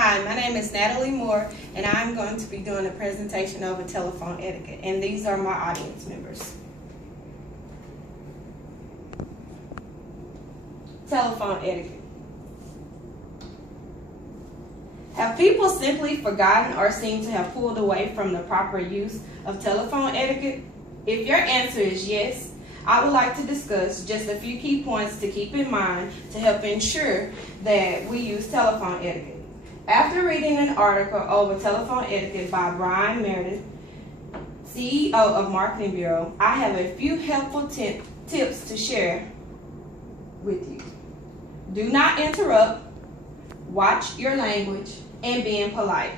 Hi, my name is Natalie Moore, and I'm going to be doing a presentation over telephone etiquette, and these are my audience members. Telephone etiquette. Have people simply forgotten or seem to have pulled away from the proper use of telephone etiquette? If your answer is yes, I would like to discuss just a few key points to keep in mind to help ensure that we use telephone etiquette. After reading an article over telephone etiquette by Brian Meredith, CEO of Marketing Bureau, I have a few helpful tips to share with you. Do not interrupt, watch your language, and being polite.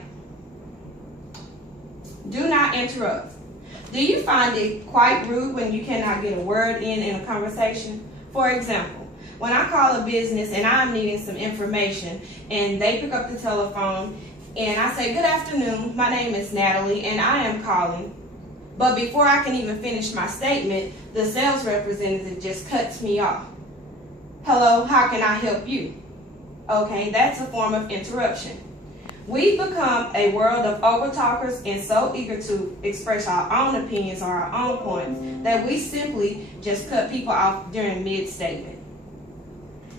Do not interrupt. Do you find it quite rude when you cannot get a word in a conversation? For example, when I call a business and I'm needing some information and they pick up the telephone and I say, "Good afternoon, my name is Natalie and I am calling." But before I can even finish my statement, the sales representative just cuts me off. "Hello, how can I help you?" Okay, that's a form of interruption. We've become a world of overtalkers and so eager to express our own opinions or our own points that we simply just cut people off during mid-statement.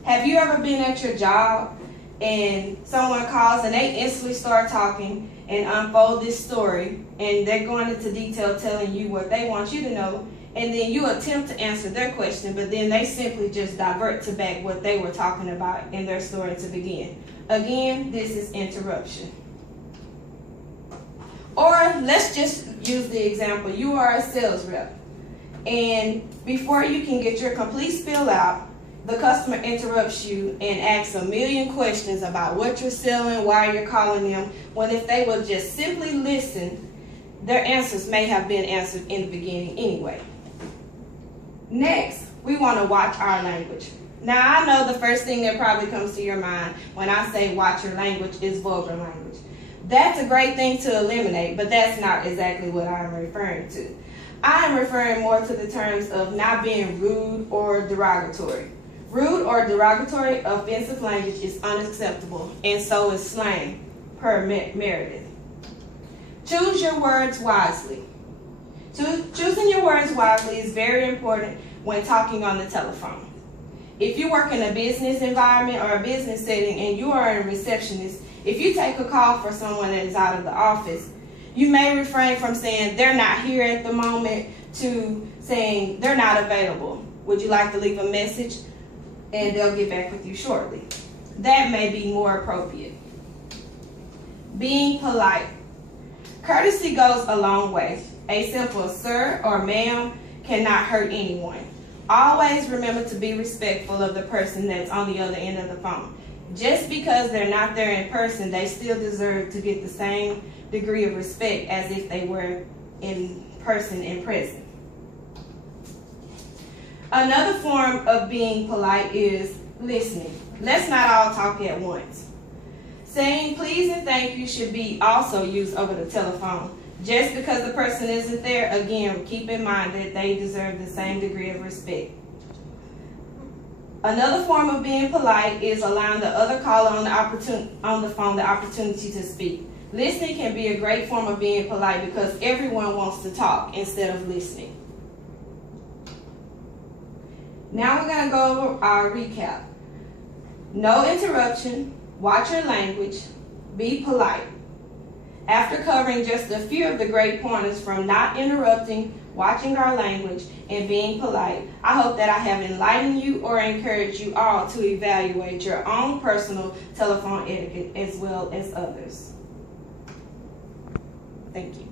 Have you ever been at your job and someone calls and they instantly start talking and unfold this story and they're going into detail telling you what they want you to know, and then you attempt to answer their question, but then they simply just divert to back what they were talking about in their story to begin? Again, this is interruption. Or let's just use the example, you are a sales rep, and before you can get your complete spiel out, the customer interrupts you and asks a million questions about what you're selling, why you're calling them, when if they will just simply listen, their answers may have been answered in the beginning anyway. Next, we want to watch our language. Now, I know the first thing that probably comes to your mind when I say watch your language is vulgar language. That's a great thing to eliminate, but that's not exactly what I'm referring to. I am referring more to the terms of not being rude or derogatory. Rude or derogatory offensive language is unacceptable, and so is slang, per Meredith. Choose your words wisely. Choosing your words wisely is very important when talking on the telephone. If you work in a business environment or a business setting and you are a receptionist, if you take a call for someone that is out of the office, you may refrain from saying they're not here at the moment to saying they're not available. Would you like to leave a message? And they'll get back with you shortly. That may be more appropriate. Being polite. Courtesy goes a long way. A simple sir or ma'am cannot hurt anyone. Always remember to be respectful of the person that's on the other end of the phone. Just because they're not there in person, they still deserve to get the same degree of respect as if they were in person and present. Another form of being polite is listening. Let's not all talk at once. Saying please and thank you should be also used over the telephone. Just because the person isn't there, again, keep in mind that they deserve the same degree of respect. Another form of being polite is allowing the other caller on the phone the opportunity to speak. Listening can be a great form of being polite because everyone wants to talk instead of listening. Now we're going to go over our recap. No interruption, watch your language, be polite. After covering just a few of the great pointers from not interrupting, watching our language, and being polite, I hope that I have enlightened you or encouraged you all to evaluate your own personal telephone etiquette as well as others. Thank you.